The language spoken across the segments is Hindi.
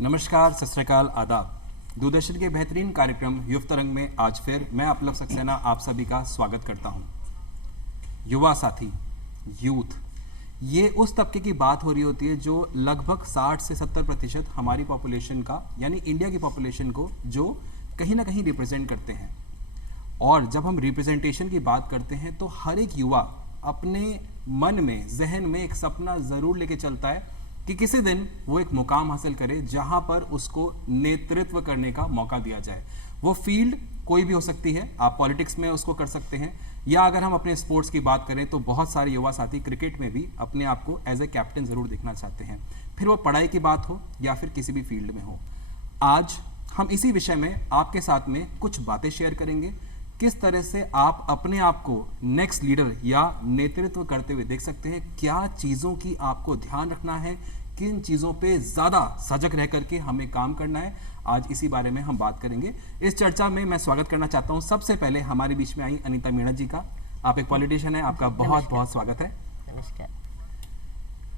नमस्कार, सत श्री अकाल, आदाब। दूरदर्शन के बेहतरीन कार्यक्रम युव तरंग में आज फिर मैं अपलक सक्सेना आप सभी का स्वागत करता हूं। युवा साथी, यूथ, ये उस तबके की बात हो रही होती है जो लगभग 60 से 70% हमारी पॉपुलेशन का यानी इंडिया की पॉपुलेशन को जो कहीं ना कहीं रिप्रेजेंट करते हैं। और जब हम रिप्रेजेंटेशन की बात करते हैं तो हर एक युवा अपने मन में, जहन में एक सपना ज़रूर लेके चलता है कि किसी दिन वो एक मुकाम हासिल करे जहां पर उसको नेतृत्व करने का मौका दिया जाए। वो फील्ड कोई भी हो सकती है, आप पॉलिटिक्स में उसको कर सकते हैं, या अगर हम अपने स्पोर्ट्स की बात करें तो बहुत सारे युवा साथी क्रिकेट में भी अपने आप को एज ए कैप्टन ज़रूर देखना चाहते हैं, फिर वो पढ़ाई की बात हो या फिर किसी भी फील्ड में हो। आज हम इसी विषय में आपके साथ में कुछ बातें शेयर करेंगे, किस तरह से आप अपने आप को नेक्स्ट लीडर या नेतृत्व करते हुए देख सकते हैं, क्या चीज़ों की आपको ध्यान रखना है, किन चीज़ों पे ज़्यादा सजग रह करके हमें काम करना है। आज इसी बारे में हम बात करेंगे। इस चर्चा में मैं स्वागत करना चाहता हूं सबसे पहले हमारे बीच में आई अनीता मीणा जी का। आप एक पॉलिटिशियन हैं, आपका बहुत बहुत स्वागत है। नमस्कार।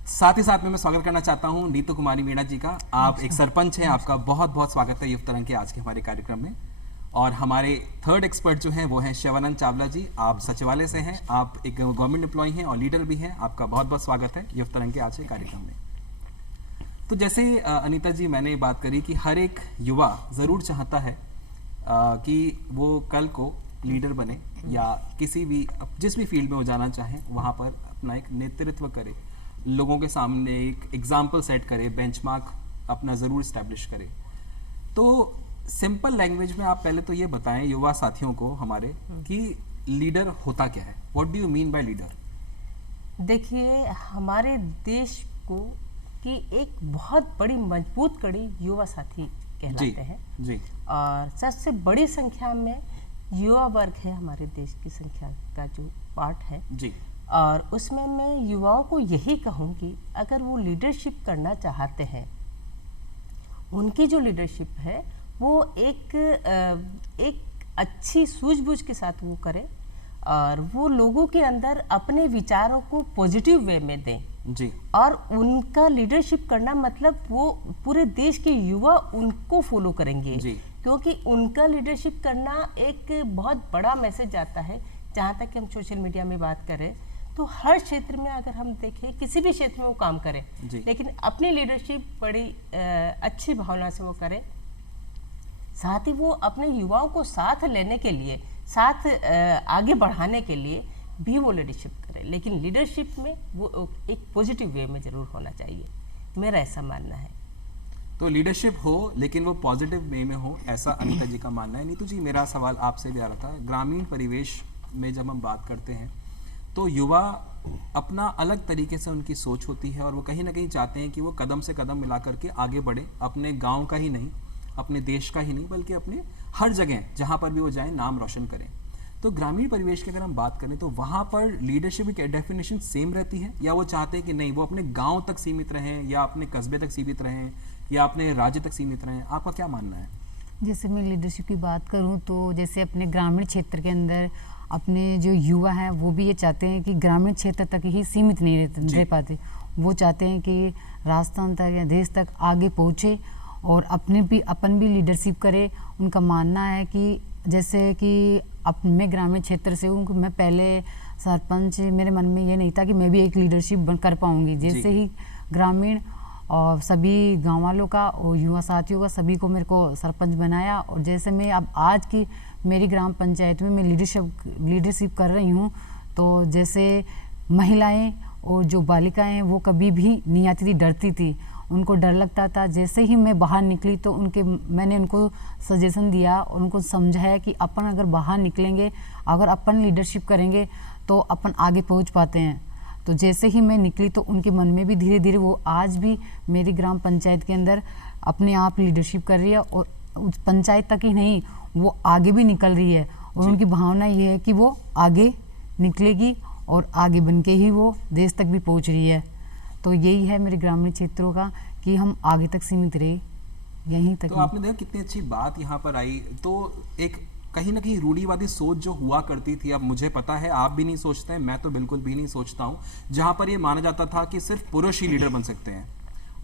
साथ ही साथ में मैं स्वागत करना चाहता हूं नीतू कुमारी मीणा जी का। आप एक सरपंच हैं, आपका बहुत बहुत स्वागत है युव तरंग के आज के हमारे कार्यक्रम में। और हमारे थर्ड एक्सपर्ट जो हैं वो हैं शिवानंद चावला जी। आप सचिवालय से हैं, आप एक गवर्नमेंट एम्प्लॉय हैं और लीडर भी हैं। आपका बहुत बहुत स्वागत है युव तरंग के आज के कार्यक्रम में। तो जैसे अनीता जी मैंने बात करी कि हर एक युवा ज़रूर चाहता है कि वो कल को लीडर बने या किसी भी जिस भी फील्ड में वो जाना चाहे वहाँ पर अपना एक नेतृत्व करे, लोगों के सामने एक एग्जाम्पल सेट करे, बेंचमार्क अपना ज़रूर इस्टेब्लिश करे। तो सिंपल लैंग्वेज में आप पहले तो ये बताएं युवा साथियों को हमारे कि लीडर होता क्या है। What do you mean by leader? देखिए, हमारे देश को की एक बहुत बड़ी मजबूत कड़ी युवा साथी कहलाते हैं जी। और सबसे बड़ी संख्या में युवा वर्ग है हमारे देश की संख्या का जो पार्ट है जी। और उसमें मैं युवाओं को यही कहूँगी, अगर वो लीडरशिप करना चाहते हैं, उनकी जो लीडरशिप है वो एक अच्छी सूझबूझ के साथ वो करें और वो लोगों के अंदर अपने विचारों को पॉजिटिव वे में दें जी। और उनका लीडरशिप करना मतलब वो पूरे देश के युवा उनको फॉलो करेंगे जी। क्योंकि उनका लीडरशिप करना एक बहुत बड़ा मैसेज आता है। जहाँ तक कि हम सोशल मीडिया में बात करें तो हर क्षेत्र में अगर हम देखें, किसी भी क्षेत्र में वो काम करें, लेकिन अपनी लीडरशिप बड़ी अच्छी भावना से वो करें। साथ ही वो अपने युवाओं को साथ लेने के लिए, साथ आगे बढ़ाने के लिए भी वो लीडरशिप करें, लेकिन लीडरशिप में वो एक पॉजिटिव वे में ज़रूर होना चाहिए, मेरा ऐसा मानना है। तो लीडरशिप हो लेकिन वो पॉजिटिव वे में हो, ऐसा अनीता जी का मानना है। नीतू जी, मेरा सवाल आपसे भी आ रहा था, ग्रामीण परिवेश में जब हम बात करते हैं तो युवा अपना अलग तरीके से उनकी सोच होती है और वो कहीं ना कहीं चाहते हैं कि वो कदम से कदम मिला करके आगे बढ़े, अपने गाँव का ही नहीं, अपने देश का ही नहीं, बल्कि अपने हर जगह जहाँ पर भी वो जाएं नाम रोशन करें। तो ग्रामीण परिवेश की अगर हम बात करें तो वहाँ पर लीडरशिप की डेफिनेशन सेम रहती है, या वो चाहते हैं कि नहीं वो अपने गांव तक सीमित रहें या अपने कस्बे तक सीमित रहें या अपने राज्य तक सीमित रहें? आपका क्या मानना है? जैसे मैं लीडरशिप की बात करूं तो जैसे अपने ग्रामीण क्षेत्र के अंदर अपने जो युवा हैं वो भी ये चाहते हैं कि ग्रामीण क्षेत्र तक ही सीमित नहीं रह पाते। वो चाहते हैं कि राजस्थान तक या देश तक आगे पहुँचे और अपन भी लीडरशिप करे। उनका मानना है कि जैसे कि मैं ग्रामीण क्षेत्र से हूँ, मैं पहले सरपंच, मेरे मन में ये नहीं था कि मैं भी एक लीडरशिप कर पाऊँगी। जैसे ही ग्रामीण और सभी गाँव वालों का और युवा साथियों का सभी को मेरे को सरपंच बनाया और जैसे मैं अब आज की मेरी ग्राम पंचायत में मैं लीडरशिप कर रही हूँ, तो जैसे महिलाएँ और जो बालिकाएँ वो कभी भी नहीं आती थी, डरती थी, उनको डर लगता था। जैसे ही मैं बाहर निकली तो मैंने उनको सजेशन दिया और उनको समझाया कि अपन अगर बाहर निकलेंगे, अगर अपन लीडरशिप करेंगे तो अपन आगे पहुंच पाते हैं। तो जैसे ही मैं निकली तो उनके मन में भी धीरे धीरे वो आज भी मेरी ग्राम पंचायत के अंदर अपने आप लीडरशिप कर रही है और उस पंचायत तक ही नहीं, वो आगे भी निकल रही है और उनकी भावना ये है कि वो आगे निकलेगी और आगे बन के ही वो देश तक भी पहुँच रही है। तो यही है मेरे ग्रामीण क्षेत्रों का कि हम आगे तक सीमित रहे, यहीं तक। तो आपने देखा कितनी अच्छी बात यहाँ पर आई। तो एक कहीं ना कहीं रूढ़िवादी सोच जो हुआ करती थी, अब मुझे पता है आप भी नहीं सोचते हैं, मैं तो बिल्कुल भी नहीं सोचता हूँ, जहाँ पर ये माना जाता था कि सिर्फ पुरुष ही लीडर बन सकते हैं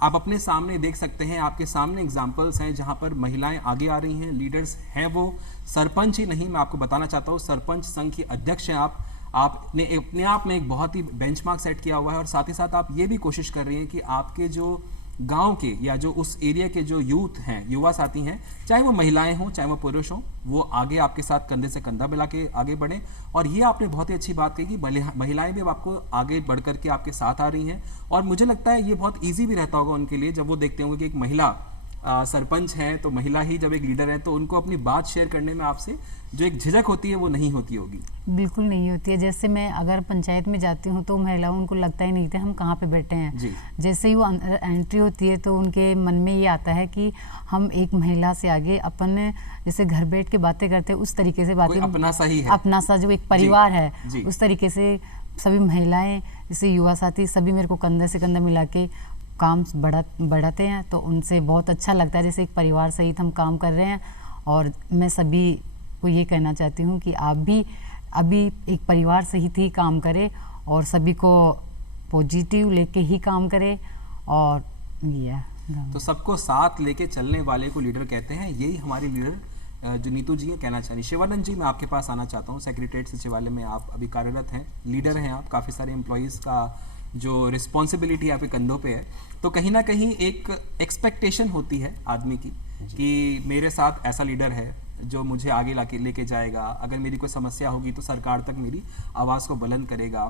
आप अपने सामने देख सकते हैं, आपके सामने एग्जाम्पल्स हैं जहां पर महिलाएं आगे आ रही हैं, लीडर्स हैं। वो सरपंच ही नहीं, मैं आपको बताना चाहता हूँ सरपंच संघ की अध्यक्ष हैं आपने अपने आप में एक बहुत ही बेंचमार्क सेट किया हुआ है, और साथ ही साथ आप ये भी कोशिश कर रही हैं कि आपके जो गांव के या जो उस एरिया के जो यूथ हैं, युवा साथी हैं, चाहे वो महिलाएं हों चाहे वो पुरुष हों, वो आगे आपके साथ कंधे से कंधा मिला के आगे बढ़ें। और ये आपने बहुत ही अच्छी बात कही कि महिलाएं भी अब आपको आगे बढ़ करके आपके साथ आ रही हैं, और मुझे लगता है ये बहुत ईजी भी रहता होगा उनके लिए जब वो देखते होंगे कि एक महिला सरपंच हैं, तो महिला ही जब एक लीडर है तो उनको अपनी बात शेयर करने में आपसे जो एक झिझक होती है वो नहीं होती होगी। बिल्कुल नहीं होती है। जैसे मैं अगर पंचायत में जाती हूँ तो महिलाओं उनको लगता ही नहीं था हम कहाँ पे बैठे हैं। जैसे ही वो एंट्री होती है तो उनके मन में ये आता है कि हम एक महिला से आगे अपन जैसे घर बैठ के बातें करते हैं उस तरीके से बातें, अपना सा ही है, अपना सा जो एक परिवार है उस तरीके से सभी महिलाएं जैसे युवा साथी सभी मेरे को कंधे से कंधा मिला के काम बढ़ाते हैं, तो उनसे बहुत अच्छा लगता है जैसे एक परिवार सहित हम काम कर रहे हैं। और मैं सभी को ये कहना चाहती हूँ कि आप भी अभी एक परिवार सहित ही काम करें और सभी को पॉजिटिव लेके ही काम करें। और ये तो सबको साथ लेके चलने वाले को लीडर कहते हैं। यही हमारी लीडर जो नीतू जी है कहना चाहिए। शिवानंद जी, मैं आपके पास आना चाहता हूँ। सेक्रेटरीट सचिवालय में आप अभी कार्यरत हैं, लीडर हैं आप, काफ़ी सारे एम्प्लॉयज़ का जो रिस्पॉन्सिबिलिटी आपके कंधों पे है, तो कहीं ना कहीं एक एक्सपेक्टेशन होती है आदमी की कि मेरे साथ ऐसा लीडर है जो मुझे आगे लेके जाएगा, अगर मेरी कोई समस्या होगी तो सरकार तक मेरी आवाज़ को बुलंद करेगा।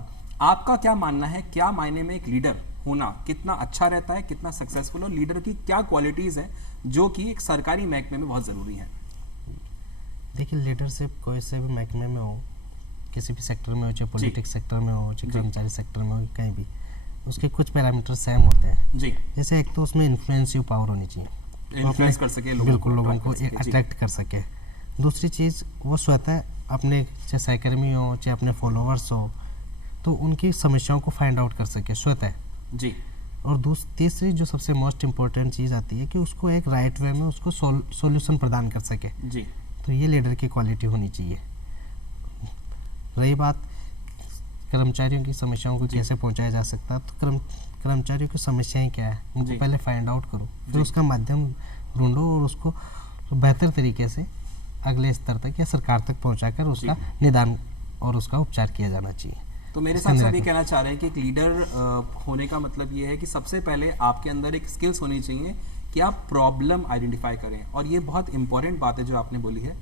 आपका क्या मानना है, क्या मायने में एक लीडर होना कितना अच्छा रहता है, कितना सक्सेसफुल, और लीडर की क्या क्वालिटीज़ हैं जो कि एक सरकारी महकमे में बहुत ज़रूरी हैं? देखिए, लीडरशिप कोई से भी महकमे में हो, किसी भी सेक्टर में हो, चाहे पॉलिटिक्स सेक्टर में हो, चाहे कर्मचारी सेक्टर में हो, कहीं भी उसके कुछ पैरामीटर सेम होते हैं जी। जैसे एक तो उसमें इन्फ्लुएंसिव पावर होनी चाहिए, इन्फ्लुएंस कर सके बिल्कुल लोगों को अट्रैक्ट कर सके। दूसरी चीज़ वो स्वतः अपने चाहे सहकर्मी हो चाहे अपने फॉलोअर्स हो तो उनकी समस्याओं को फाइंड आउट कर सके स्वतः जी। और तीसरी जो सबसे मोस्ट इम्पोर्टेंट चीज़ आती है कि उसको एक राइट वे में उसको सॉल्यूशन प्रदान कर सके जी। तो ये लीडर की क्वालिटी होनी चाहिए। रही बात कर्मचारियों की समस्याओं को कैसे पहुंचाया जा सकता है, तो कर्मचारियों की समस्याएं क्या है उनको पहले फाइंड आउट करो, फिर उसका माध्यम ढूंढो और उसको बेहतर तरीके से अगले स्तर तक या सरकार तक पहुंचाकर उसका निदान और उसका उपचार किया जाना चाहिए। तो मेरे साथ सभी कहना चाह रहे हैं कि एक लीडर होने का मतलब ये है कि सबसे पहले आपके अंदर एक स्किल्स होनी चाहिए कि आप प्रॉब्लम आइडेंटिफाई करें। और ये बहुत इंपॉर्टेंट बात है जो आपने बोली है।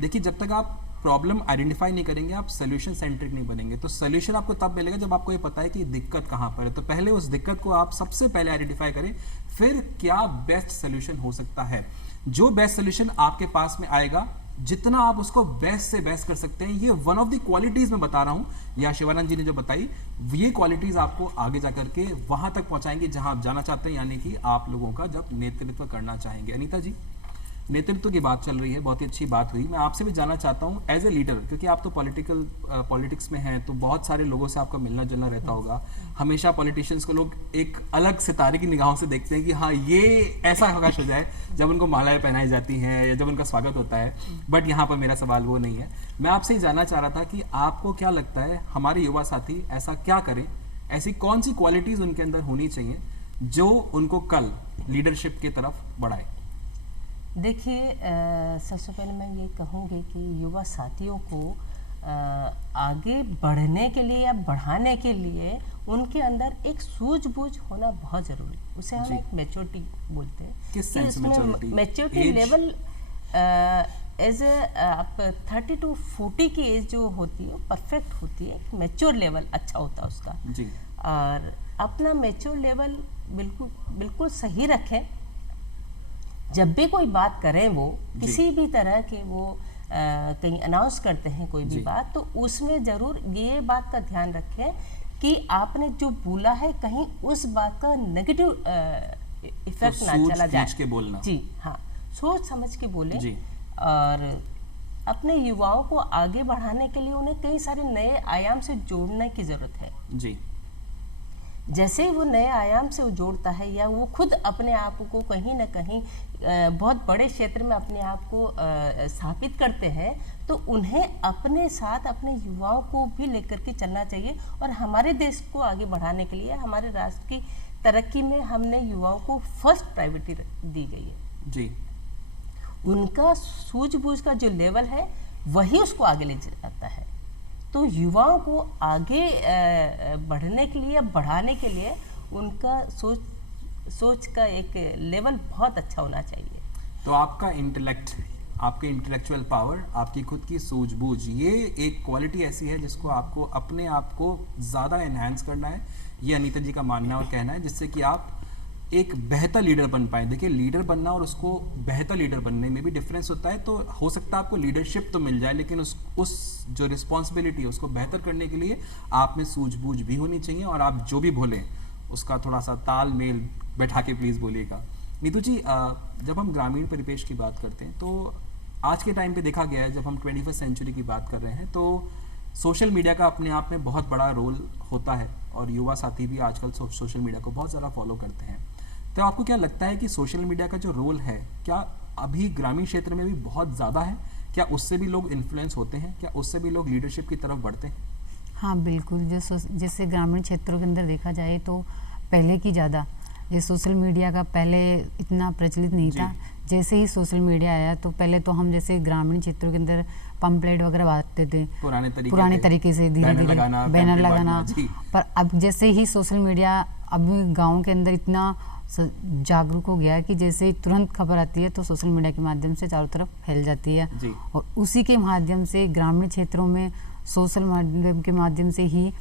देखिए, जब तक आप प्रॉब्लम आइडेंटिफाई नहीं करेंगे आप सोल्यूशन सेंट्रिक नहीं बनेंगे। तो सोल्यूशन आपको तब मिलेगा जब आपको ये पता है कि दिक्कत कहाँ पर है। तो पहले उस दिक्कत को आप सबसे पहले आइडेंटिफाई करें, फिर क्या बेस्ट सोल्यूशन हो सकता है। जो बेस्ट सोल्यूशन आपके पास में आएगा, जितना आप उसको बेस्ट से बेस्ट कर सकते हैं, ये वन ऑफ द क्वालिटीज मैं बता रहा हूँ, या शिवानंद जी ने जो बताई, ये क्वालिटीज आपको आगे जाकर के वहां तक पहुंचाएंगे जहां आप जाना चाहते हैं, यानी कि आप लोगों का जब नेतृत्व करना चाहेंगे। अनीता जी, नेतृत्व की बात चल रही है, बहुत ही अच्छी बात हुई। मैं आपसे भी जानना चाहता हूँ एज ए लीडर, क्योंकि आप तो पॉलिटिक्स में हैं, तो बहुत सारे लोगों से आपका मिलना जुलना रहता होगा। हमेशा पॉलिटिशियंस को लोग एक अलग सितारे की निगाहों से देखते हैं कि हाँ ये ऐसा अवकाश हो जाए जब उनको मालाएं पहनाई जाती हैं या जब उनका स्वागत होता है। बट यहाँ पर मेरा सवाल वो नहीं है। मैं आपसे ही जानना चाह रहा था कि आपको क्या लगता है हमारे युवा साथी ऐसा क्या करें, ऐसी कौन सी क्वालिटीज उनके अंदर होनी चाहिए जो उनको कल लीडरशिप की तरफ बढ़ाए? देखिए, सबसे पहले मैं ये कहूँगी कि युवा साथियों को आगे बढ़ने के लिए या बढ़ाने के लिए उनके अंदर एक सूझबूझ होना बहुत ज़रूरी है। उसे हम एक मैच्योरिटी बोलते हैं। किस सेंस में मैच्योरिटी लेवल एज आप 30 to 40 की एज जो होती है परफेक्ट होती है। मैच्योर लेवल अच्छा होता है उसका जी। और अपना मैच्योर लेवल बिल्कुल सही रखें। जब भी कोई बात करें, वो किसी भी तरह के वो कहीं अनाउंस करते हैं कोई भी बात, तो उसमें ज़रूर ये बात का ध्यान रखें कि आपने जो बोला है कहीं उस बात का नेगेटिव इफेक्ट तो ना चला जाए। के बोलना जी हाँ, सोच समझ के बोले जी। और अपने युवाओं को आगे बढ़ाने के लिए उन्हें कई सारे नए आयाम से जोड़ने की ज़रूरत है जी। जैसे ही वो नए आयाम से वो जोड़ता है या वो खुद अपने आप को कहीं ना कहीं बहुत बड़े क्षेत्र में अपने आप को स्थापित करते हैं, तो उन्हें अपने साथ अपने युवाओं को भी लेकर के चलना चाहिए। और हमारे देश को आगे बढ़ाने के लिए, हमारे राष्ट्र की तरक्की में हमने युवाओं को फर्स्ट प्रायोरिटी दी गई है जी। उनका सूझबूझ का जो लेवल है वही उसको आगे ले जाता है। तो युवाओं को आगे बढ़ने के लिए, बढ़ाने के लिए उनका सोच का एक लेवल बहुत अच्छा होना चाहिए। तो आपका इंटेलेक्ट, आपके इंटेलेक्चुअल पावर, आपकी खुद की सूझबूझ, ये एक क्वालिटी ऐसी है जिसको आपको अपने आप को ज़्यादा एनहांस करना है, ये अनीता जी का मानना और कहना है, जिससे कि आप एक बेहतर लीडर बन पाए। देखिए, लीडर बनना और उसको बेहतर लीडर बनने में भी डिफरेंस होता है। तो हो सकता है आपको लीडरशिप तो मिल जाए, लेकिन उस जो रिस्पॉन्सिबिलिटी है उसको बेहतर करने के लिए आप में सूझबूझ भी होनी चाहिए, और आप जो भी बोलें उसका थोड़ा सा तालमेल बैठा के प्लीज़ बोलिएगा। नीतू जी, जब हम ग्रामीण परिवेश की बात करते हैं तो आज के टाइम पे देखा गया है, जब हम 21वीं सेंचुरी की बात कर रहे हैं, तो सोशल मीडिया का अपने आप में बहुत बड़ा रोल होता है, और युवा साथी भी आजकल सोशल मीडिया को बहुत ज़्यादा फॉलो करते हैं। तो आपको क्या लगता है कि सोशल मीडिया का जो रोल है, क्या अभी ग्रामीण क्षेत्र में भी बहुत ज़्यादा है? क्या उससे भी लोग इन्फ्लुएंस होते हैं? क्या उससे भी लोग लीडरशिप की तरफ बढ़ते हैं? हाँ बिल्कुल, जैसे ग्रामीण क्षेत्रों के अंदर देखा जाए तो पहले की ज़्यादा ये सोशल मीडिया का पहले इतना प्रचलित नहीं था। जैसे ही सोशल मीडिया आया तो पहले तो हम जैसे ग्रामीण क्षेत्रों के अंदर पंपलेट वगैरह बांटते थे पुराने तरीके से, धीरे धीरे बैनर लगाना। पर अब जैसे ही सोशल मीडिया अब गाँव के अंदर इतना जागरूक हो गया कि जैसे ही तुरंत खबर आती है तो सोशल मीडिया के माध्यम से चारों तरफ फैल जाती है, और उसी के माध्यम से ग्रामीण क्षेत्रों में सोशल माध्यम के माध्यम से ही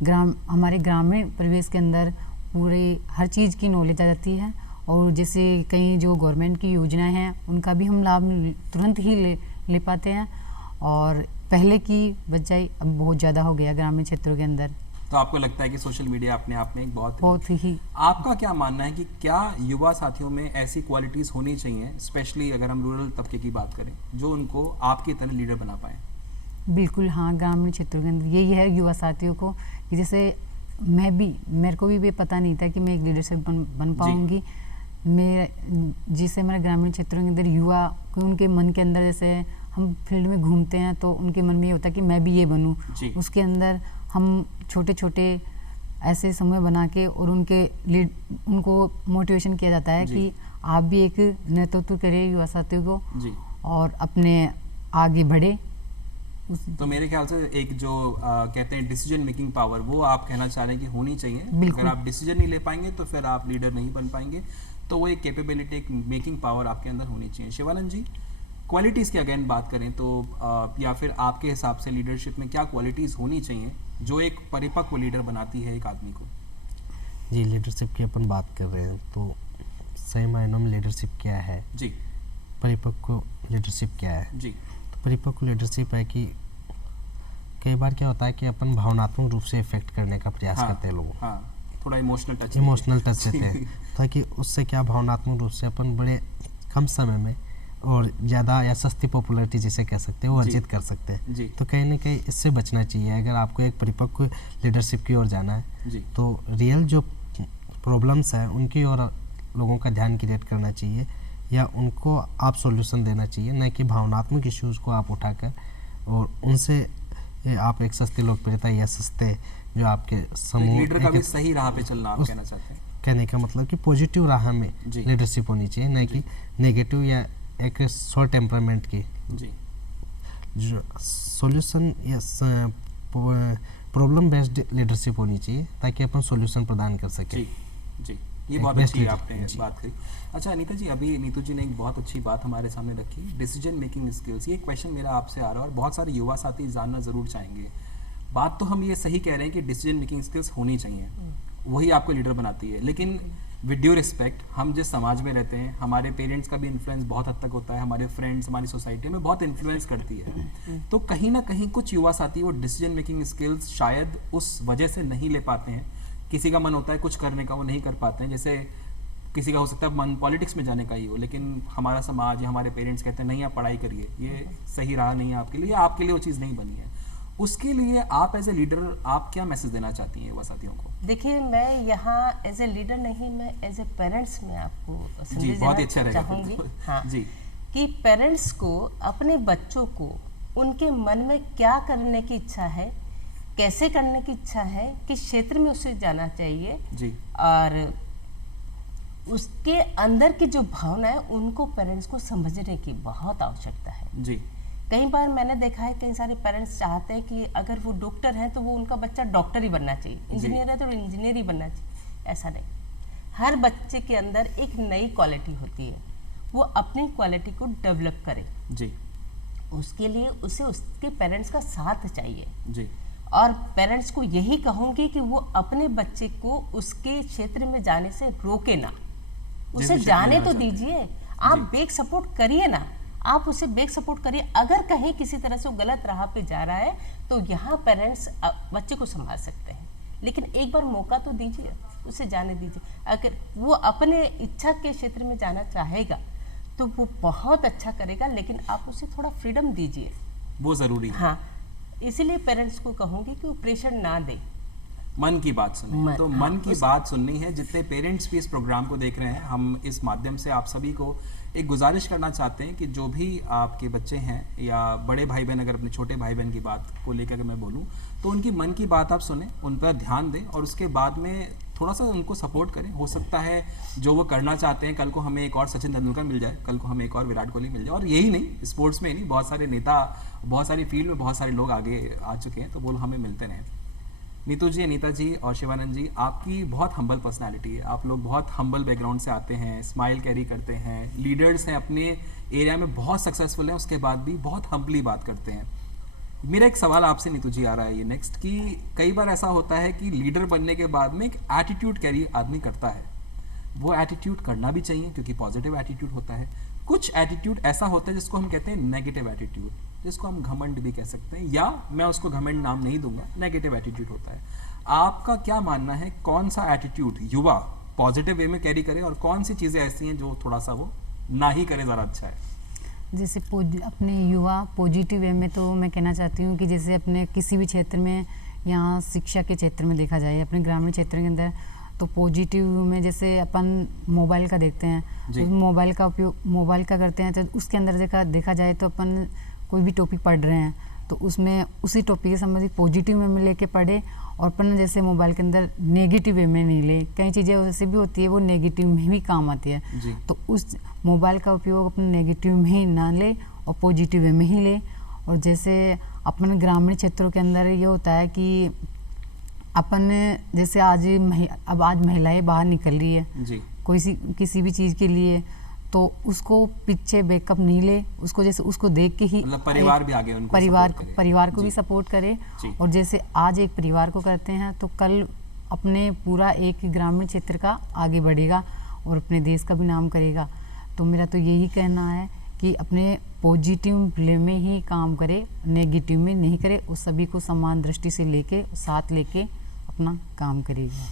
हमारे ग्रामीण परिवेश के अंदर पूरे हर चीज़ की नॉलेज आ जाती है। और जैसे कई जो गवर्नमेंट की योजनाएं हैं उनका भी हम लाभ तुरंत ही ले पाते हैं, और पहले की बजाय अब बहुत ज़्यादा हो गया ग्रामीण क्षेत्रों के अंदर। तो आपको लगता है कि सोशल मीडिया अपने आप में एक बहुत ही आपका क्या मानना है कि क्या युवा साथियों में ऐसी क्वालिटीज़ होनी चाहिए, स्पेशली अगर हम रूरल तबके की बात करें, जो उनको आपकी तरह लीडर बना पाए? बिल्कुल हाँ, ग्रामीण क्षेत्रों के अंदर यही है युवा साथियों को कि जैसे मेरे को भी पता नहीं था कि मैं एक लीडरशिप बन पाऊंगी। जिससे मेरे ग्रामीण क्षेत्रों के अंदर युवा को उनके मन के अंदर, जैसे हम फील्ड में घूमते हैं तो उनके मन में ये होता है कि मैं भी ये बनूं। उसके अंदर हम छोटे छोटे ऐसे समूह बना के और उनको मोटिवेशन किया जाता है कि आप भी एक नेतृत्व करिए युवा साथियों को और अपने आगे बढ़े। तो मेरे ख्याल से एक जो कहते हैं डिसीजन मेकिंग पावर, वो आप कहना चाह रहे हैं कि होनी चाहिए। अगर आप डिसीजन नहीं ले पाएंगे तो फिर आप लीडर नहीं बन पाएंगे। तो वो एक कैपेबिलिटी, एक मेकिंग पावर आपके अंदर होनी चाहिए। शिवानंद जी, क्वालिटीज़ की अगेन बात करें तो या फिर आपके हिसाब से लीडरशिप में क्या क्वालिटीज़ होनी चाहिए जो एक परिपक्व लीडर बनाती है एक आदमी को? जी, लीडरशिप की अपन बात कर रहे हैं तो सही मायनों में लीडरशिप क्या है जी, परिपक्व लीडरशिप क्या है जी? तो परिपक्व लीडरशिप है कि कई बार क्या होता है कि अपन भावनात्मक रूप से इफेक्ट करने का प्रयास करते हैं लोगों, थोड़ा इमोशनल टच देते हैं ताकि उससे क्या भावनात्मक रूप से अपन बड़े कम समय में और ज़्यादा या सस्ती पॉपुलैरिटी जिसे कह सकते हैं वो अर्जित कर सकते हैं। तो कहीं ना कहीं इससे बचना चाहिए। अगर आपको एक परिपक्व लीडरशिप की ओर जाना है तो रियल जो प्रॉब्लम्स हैं उनकी ओर लोगों का ध्यान क्रिएट करना चाहिए, या उनको आप सॉल्यूशन देना चाहिए, न कि भावनात्मक इश्यूज़ को आप उठाकर और उनसे आप एक सस्ती लोकप्रियता या सस्ते जो आपके समूह लीडर का भी सही राह पे चलना आप कहना चाहते हैं? कहने का मतलब कि पॉजिटिव राह में लीडरशिप होनी चाहिए, न कि नेगेटिव या एक शॉर्ट टेम्परामेंट की। जो सॉल्यूशन या प्रॉब्लम बेस्ड लीडरशिप होनी चाहिए ताकि अपन सॉल्यूशन प्रदान कर सकें। जी, ये बहुत अच्छी आपने बात करी। अच्छा अनीता जी, अभी नीतू जी ने एक बहुत अच्छी बात हमारे सामने रखी, डिसीजन मेकिंग स्किल्स। ये क्वेश्चन मेरा आपसे आ रहा है और बहुत सारे युवा साथी जानना ज़रूर चाहेंगे। बात तो हम ये सही कह रहे हैं कि डिसीजन मेकिंग स्किल्स होनी चाहिए, वही आपको लीडर बनाती है, लेकिन विद ड्यू रिस्पेक्ट हम जिस समाज में रहते हैं, हमारे पेरेंट्स का भी इन्फ्लुएंस बहुत हद तक होता है, हमारे फ्रेंड्स, हमारी सोसाइटी में बहुत इन्फ्लुएंस करती है। तो कहीं ना कहीं कुछ युवा साथी वो डिसीजन मेकिंग स्किल्स शायद उस वजह से नहीं ले पाते हैं। किसी का मन होता है कुछ करने का, वो नहीं कर पाते हैं। जैसे किसी का हो सकता है मन पॉलिटिक्स में जाने का ही हो, लेकिन हमारा समाज या हमारे पेरेंट्स कहते हैं नहीं आप पढ़ाई करिए, ये सही रहा नहीं है आपके लिए, आपके लिए वो चीज़ नहीं बनी है। उसके लिए आप एज ए लीडर आप क्या मैसेज देना चाहती हैं युवा साथियों को? देखिए, मैं यहाँ एज ए लीडर नहीं, मैं एज ए पेरेंट्स में आपको संदेश देना चाहूँगी। हाँ जी, कि पेरेंट्स को अपने बच्चों को उनके मन में क्या करने की इच्छा है, कैसे करने की इच्छा है, किस क्षेत्र में उसे जाना चाहिए जी, और उसके अंदर की जो भावना है उनको पेरेंट्स को समझने की बहुत आवश्यकता है जी। कई बार मैंने देखा है कई सारे पेरेंट्स चाहते हैं कि अगर वो डॉक्टर है तो वो उनका बच्चा डॉक्टर ही बनना चाहिए, इंजीनियर है तो इंजीनियर ही बनना चाहिए। ऐसा नहीं, हर बच्चे के अंदर एक नई क्वालिटी होती है, वो अपनी क्वालिटी को डेवलप करे जी। उसके लिए उसे उसके पेरेंट्स का साथ चाहिए जी। और पेरेंट्स को यही कहूँगी कि वो अपने बच्चे को उसके क्षेत्र में जाने से रोके ना, उसे जाने तो दीजिए, आप बेक सपोर्ट करिए ना, आप उसे बेक सपोर्ट करिए। अगर कहीं किसी तरह से वो गलत राह पे जा रहा है तो यहाँ पेरेंट्स बच्चे को संभाल सकते हैं, लेकिन एक बार मौका तो दीजिए, उसे जाने दीजिए। अगर वो अपने इच्छा के क्षेत्र में जाना चाहेगा तो वो बहुत अच्छा करेगा, लेकिन आप उसे थोड़ा फ्रीडम दीजिए, वो ज़रूरी है। हाँ, इसीलिए पेरेंट्स को कहूँगी कि वो प्रेशर ना दे, मन की बात सुने। तो मन की बात सुननी है। जितने पेरेंट्स भी इस प्रोग्राम को देख रहे हैं, हम इस माध्यम से आप सभी को एक गुजारिश करना चाहते हैं कि जो भी आपके बच्चे हैं या बड़े भाई बहन, अगर अपने छोटे भाई बहन की बात को लेकर के मैं बोलूं तो उनकी मन की बात आप सुने, उन पर ध्यान दें और उसके बाद में थोड़ा सा उनको सपोर्ट करें। हो सकता है जो वो करना चाहते हैं, कल को हमें एक और सचिन तेंदुलकर मिल जाए, कल को हमें एक और विराट कोहली मिल जाए। और यही नहीं, स्पोर्ट्स में ही नहीं, बहुत सारे नेता, बहुत सारी फील्ड में बहुत सारे लोग आगे आ चुके हैं, तो वो हमें मिलते रहें। नीतू जी, अनीता जी और शिवानंद जी, आपकी बहुत हम्बल पर्सनालिटी है, आप लोग बहुत हम्बल बैकग्राउंड से आते हैं, स्माइल कैरी करते हैं, लीडर्स हैं, अपने एरिया में बहुत सक्सेसफुल हैं, उसके बाद भी बहुत हम्बली बात करते हैं। मेरा एक सवाल आपसे नीतू जी आ रहा है ये नेक्स्ट, कि कई बार ऐसा होता है कि लीडर बनने के बाद में एक एटीट्यूड कैरी आदमी करता है, वो एटीट्यूड करना भी चाहिए क्योंकि पॉजिटिव एटीट्यूड होता है। कुछ एटीट्यूड ऐसा होता है जिसको हम कहते हैं नेगेटिव एटीट्यूड, जिसको हम घमंड भी कह सकते हैं, या मैं उसको घमंड नाम नहीं दूंगा, नेगेटिव एटीट्यूड होता है। आपका क्या मानना है, कौन सा एटीट्यूड युवा पॉजिटिव वे में कैरी करे और कौन सी चीज़ें ऐसी हैं जो थोड़ा सा वो ना ही करे, ज़रा अच्छा है? जैसे अपने युवा पॉजिटिव वे में, तो मैं कहना चाहती हूँ कि जैसे अपने किसी भी क्षेत्र में, यहाँ शिक्षा के क्षेत्र में देखा जाए, अपने ग्रामीण क्षेत्र के अंदर, तो पॉजिटिव में जैसे अपन मोबाइल का देखते हैं, मोबाइल का उपयोग मोबाइल का करते हैं, तो उसके अंदर देखा जाए तो अपन कोई भी टॉपिक पढ़ रहे हैं तो उसमें उसी टॉपिक के संबंधित पॉजिटिव वे में लेके पढ़े, और अपन जैसे मोबाइल के अंदर नेगेटिव वे में नहीं ले। कई चीज़ें वैसे भी होती है वो नेगेटिव में भी काम आती है, तो उस मोबाइल का उपयोग अपने नेगेटिव में ही ना ले और पॉजिटिव वे में ही ले। और जैसे अपने ग्रामीण क्षेत्रों के अंदर ये होता है कि अपन जैसे आज महिलाएं बाहर निकल रही है जी, किसी भी चीज़ के लिए, तो उसको पीछे बैकअप नहीं ले, उसको जैसे उसको देख के ही मतलब परिवार भी आगे उनको परिवार को भी सपोर्ट करे। और जैसे आज एक परिवार को करते हैं तो कल अपने पूरा एक ग्रामीण क्षेत्र का आगे बढ़ेगा और अपने देश का भी नाम करेगा। तो मेरा तो यही कहना है कि अपने पॉजिटिव वे में ही काम करे, नेगेटिव में नहीं करे, उस सभी को समान दृष्टि से लेके साथ लेके अपना काम करेगा।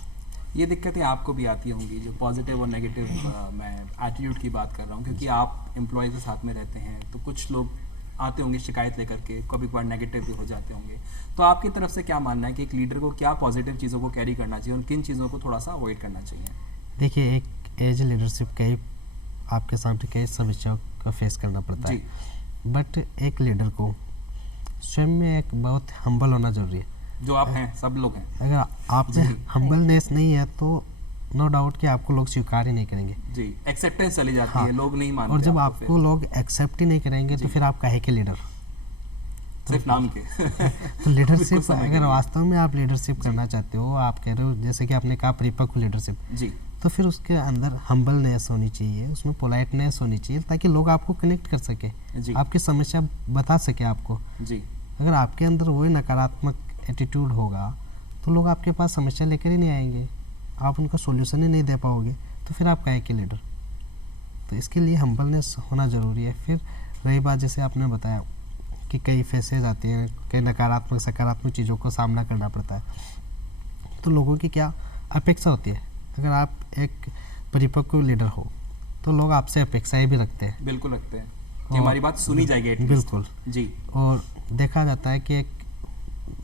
ये दिक्कतें आपको भी आती होंगी, जो पॉजिटिव और नेगेटिव मैं एटीट्यूड की बात कर रहा हूँ, क्योंकि आप एम्प्लॉय के साथ में रहते हैं, तो कुछ लोग आते होंगे शिकायत लेकर के, कभी कभार नेगेटिव भी हो जाते होंगे। तो आपकी तरफ से क्या मानना है कि एक लीडर को क्या पॉजिटिव चीज़ों को कैरी करना चाहिए और किन चीज़ों को थोड़ा सा अवॉइड करना चाहिए? देखिए, एक एज लीडरशिप कई आपके सामने कई समस्याओं का फेस करना पड़ता है, बट एक लीडर को स्वयं में एक बहुत हम्बल होना जरूरी है, जो आप हैं, सब लोग हैं। अगर आप में हम्बलनेस नहीं है तो नो डाउट कि आपको लोग स्वीकार ही नहीं करेंगे जी, एक्सेप्टेंस चली जाती है, लोग नहीं मानते। और जब आपको लोग एक्सेप्ट ही नहीं करेंगे तो फिर आप काहे के लीडर, सिर्फ नाम के। तो लीडरशिप, अगर वास्तव में आप लीडरशिप करना चाहते हो, आप कह रहे हो जैसे कि आपने कहा परिपक्व लीडरशिप जी, तो फिर उसके अंदर हम्बलनेस होनी चाहिए, उसमें पोलाइटनेस होनी चाहिए, ताकि लोग आपको कनेक्ट कर सके, आपकी समस्या बता सके आपको जी। अगर आपके अंदर वही नकारात्मक एटीट्यूड होगा तो लोग आपके पास समस्या लेकर ही नहीं आएंगे, आप उनका सॉल्यूशन ही नहीं दे पाओगे, तो फिर आप काहे के लीडर। तो इसके लिए हम्बलनेस होना ज़रूरी है। फिर रही बात, जैसे आपने बताया कि कई फेसेज आते हैं, कई नकारात्मक सकारात्मक चीज़ों को सामना करना पड़ता है, तो लोगों की क्या अपेक्षा होती है। अगर आप एक परिपक्व लीडर हो तो लोग आपसे अपेक्षाएं भी रखते हैं, बिल्कुल रखते हैं कि हमारी बात सुनी जाएगी, बिल्कुल जी। और देखा जाता है कि एक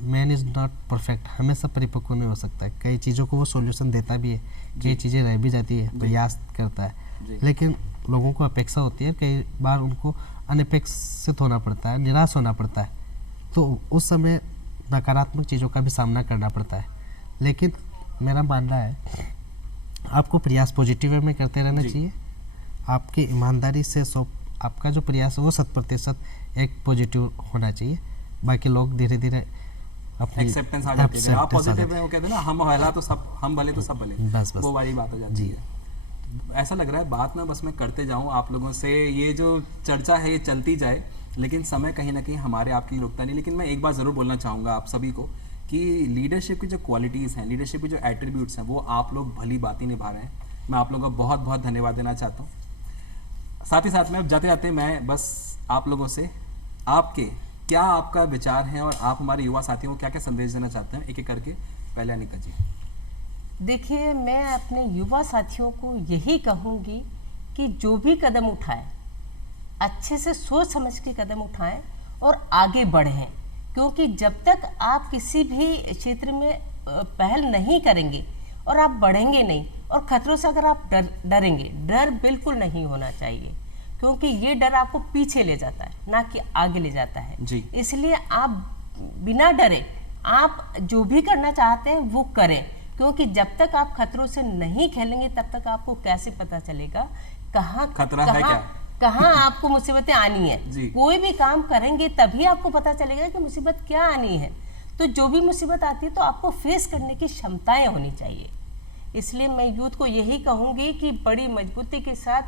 मैन इज़ नॉट परफेक्ट, हमेशा परिपक्व नहीं हो सकता है, कई चीज़ों को वो सॉल्यूशन देता भी है, कई चीज़ें रह भी जाती है, प्रयास करता है, लेकिन लोगों को अपेक्षा होती है, कई बार उनको अनपेक्षित होना पड़ता है, निराश होना पड़ता है, तो उस समय नकारात्मक चीज़ों का भी सामना करना पड़ता है। लेकिन मेरा मानना है आपको प्रयास पॉजिटिव वे में करते रहना चाहिए। आपकी ईमानदारी से आपका जो प्रयास है वो 100% एक पॉजिटिव होना चाहिए। बाकी लोग धीरे धीरे अपनी एक्सेप्टेंस आ जाती है। आप पॉजिटिव हैं, वो कहते हैं ना हम भला तो सब, हम भले तो सब भले, बस वो वाली बात हो जाती है। ऐसा लग रहा है बात ना बस मैं करते जाऊं आप लोगों से, ये जो चर्चा है ये चलती जाए, लेकिन समय कहीं ना कहीं हमारे आपकी रुकता नहीं। लेकिन मैं एक बात ज़रूर बोलना चाहूँगा आप सभी को कि लीडरशिप की जो क्वालिटीज़ हैं, लीडरशिप की जो एट्रीब्यूट्स हैं, वो आप लोग भली बाती निभा रहे हैं। मैं आप लोगों का बहुत बहुत धन्यवाद देना चाहता हूँ। साथ ही साथ में अब जाते जाते मैं बस आप लोगों से क्या आपका विचार है और आप हमारे युवा साथियों को क्या क्या संदेश देना चाहते हैं, एक एक करके। पहले अनिका जी। देखिए, मैं अपने युवा साथियों को यही कहूँगी कि जो भी कदम उठाएं, अच्छे से सोच समझ के कदम उठाएं और आगे बढ़ें, क्योंकि जब तक आप किसी भी क्षेत्र में पहल नहीं करेंगे और आप बढ़ेंगे नहीं, और खतरों से अगर आप डरेंगे, डर बिल्कुल नहीं होना चाहिए, क्योंकि ये डर आपको पीछे ले जाता है, ना कि आगे ले जाता है जी। इसलिए आप बिना डरे आप जो भी करना चाहते हैं वो करें, क्योंकि जब तक आप खतरों से नहीं खेलेंगे तब तक आपको कैसे पता चलेगा कहाँ आपको मुसीबतें आनी है। कोई भी काम करेंगे तभी आपको पता चलेगा कि मुसीबत क्या आनी है। तो जो भी मुसीबत आती है तो आपको फेस करने की क्षमताएं होनी चाहिए। इसलिए मैं यूथ को यही कहूँगी कि बड़ी मजबूती के साथ,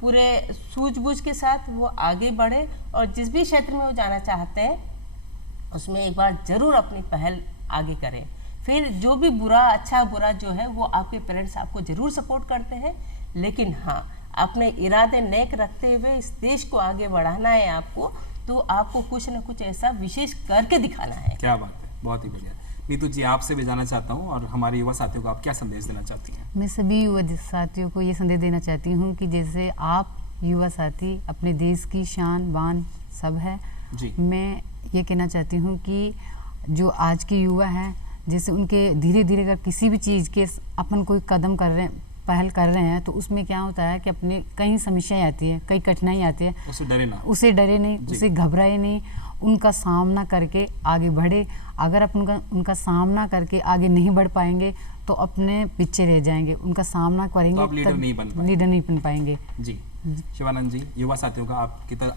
पूरे सूझबूझ के साथ वो आगे बढ़े और जिस भी क्षेत्र में वो जाना चाहते हैं उसमें एक बार जरूर अपनी पहल आगे करें। फिर जो भी बुरा, अच्छा बुरा जो है वो आपके पेरेंट्स आपको जरूर सपोर्ट करते हैं, लेकिन हाँ, अपने इरादे नेक रखते हुए इस देश को आगे बढ़ाना है आपको, तो आपको कुछ न कुछ ऐसा विशेष करके दिखाना है। क्या बात है, बहुत ही बढ़िया। नीतू जी, आपसे भी जानना चाहता हूँ और हमारे युवा साथियों को आप क्या संदेश देना चाहती हैं? मैं सभी युवा साथियों को ये संदेश देना चाहती हूँ कि जैसे आप युवा साथी अपने देश की शान बान सब है जी। मैं ये कहना चाहती हूँ कि जो आज के युवा हैं, जैसे उनके धीरे धीरे अगर किसी भी चीज़ के अपन कोई कदम कर रहे हैं, पहल कर रहे हैं, तो उसमें क्या होता है कि अपने कई समस्याएं आती हैं, कई कठिनाई आती है, उसे डरे नहीं, उसे घबराए नहीं, उनका सामना करके आगे बढ़े। अगर अपन उनका सामना करके आगे नहीं बढ़ पाएंगे तो अपने पीछे रह जाएंगे, उनका सामना करेंगे तो लीडर नहीं बन पाएंगे। जी शिवानंद जी, युवा साथियों का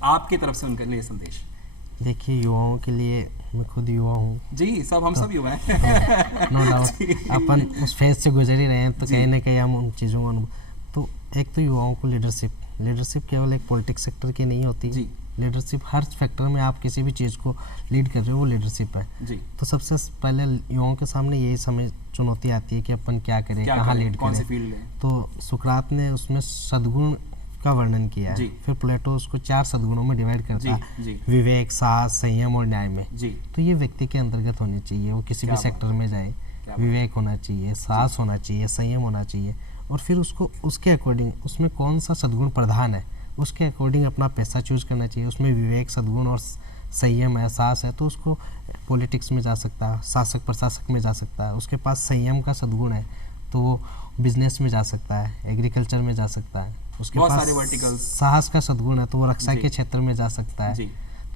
आपकी तरफ से उनके लिए संदेश। देखिए, युवाओं के लिए, मैं खुद युवा हूँ जी, हम सब युवा हैं नो डाउट। अपन उस फेज से गुजर ही रहे हैं, तो कहीं ना कहीं हम उन चीज़ों को तो एक तो युवाओं को लीडरशिप केवल एक पॉलिटिक्स सेक्टर की नहीं होती जी। लीडरशिप हर फैक्टर में आप किसी भी चीज़ को लीड कर रहे हो, वो लीडरशिप है जी। तो सबसे पहले युवाओं के सामने यही समय चुनौती आती है कि अपन क्या करें, कहाँ लीड करें। तो सुकरात ने उसमें सद्गुण का वर्णन किया है। फिर प्लेटो उसको 4 सद्गुणों में डिवाइड करता है, विवेक, साहस, संयम और न्याय में। तो ये व्यक्ति के अंतर्गत होनी चाहिए, वो किसी भी सेक्टर में जाए। विवेक होना चाहिए, साहस होना चाहिए, संयम होना चाहिए, और फिर उसको उसके अकॉर्डिंग उसमें कौन सा सद्गुण प्रधान है उसके अकॉर्डिंग अपना पैसा चूज करना चाहिए। उसमें विवेक, सद्गुण और संयम है, साहस है, तो उसको पॉलिटिक्स में जा सकता है, शासक प्रशासक में जा सकता है। उसके पास संयम का सद्गुण है तो वो बिजनेस में जा सकता है, एग्रीकल्चर में जा सकता है। उसके पास साहस का सद्गुण है तो वो रक्षा के क्षेत्र में जा सकता है।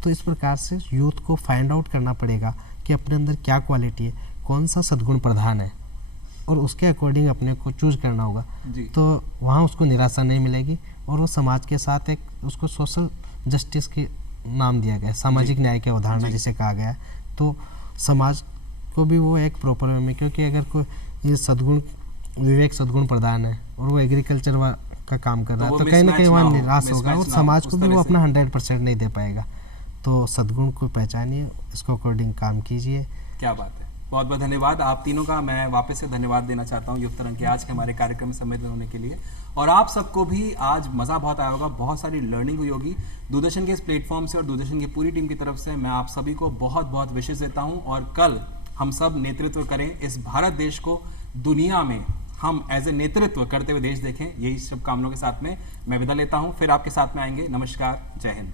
तो इस प्रकार से यूथ को फाइंड आउट करना पड़ेगा कि अपने अंदर क्या क्वालिटी है, कौन सा सद्गुण प्रधान है, और उसके अकॉर्डिंग अपने को चूज करना होगा। तो वहाँ उसको निराशा नहीं मिलेगी और वो समाज के साथ एक उसको सोशल जस्टिस के नाम दिया गया, सामाजिक न्याय की अवधारणा जिसे कहा गया। तो समाज को भी वो एक प्रॉपर वे में, क्योंकि अगर कोई ये सद्गुण विवेक सद्गुण प्रधान है और वो एग्रीकल्चर का काम कर रहा है तो कहीं ना कहीं वहाँ निराश होगा और समाज को भी वो अपना 100% नहीं दे पाएगा। तो सद्गुण को पहचानिए, इसको अकॉर्डिंग काम कीजिए। क्या बात है, बहुत बहुत धन्यवाद आप तीनों का। मैं वापस से धन्यवाद देना चाहता हूँ युक्त तरंग के आज के हमारे कार्यक्रम में सम्मिलित होने के लिए। और आप सबको भी आज मज़ा बहुत आया होगा, बहुत सारी लर्निंग हुई होगी दूरदर्शन के इस प्लेटफॉर्म से, और दूरदर्शन की पूरी टीम की तरफ से मैं आप सभी को बहुत बहुत विशेष देता हूँ। और कल हम सब नेतृत्व करें इस भारत देश को, दुनिया में हम एज ए नेतृत्व करते हुए देश देखें, यही शुभकामनाओं के साथ में मैं विदा लेता हूँ। फिर आपके साथ में आएंगे। नमस्कार, जय हिंद।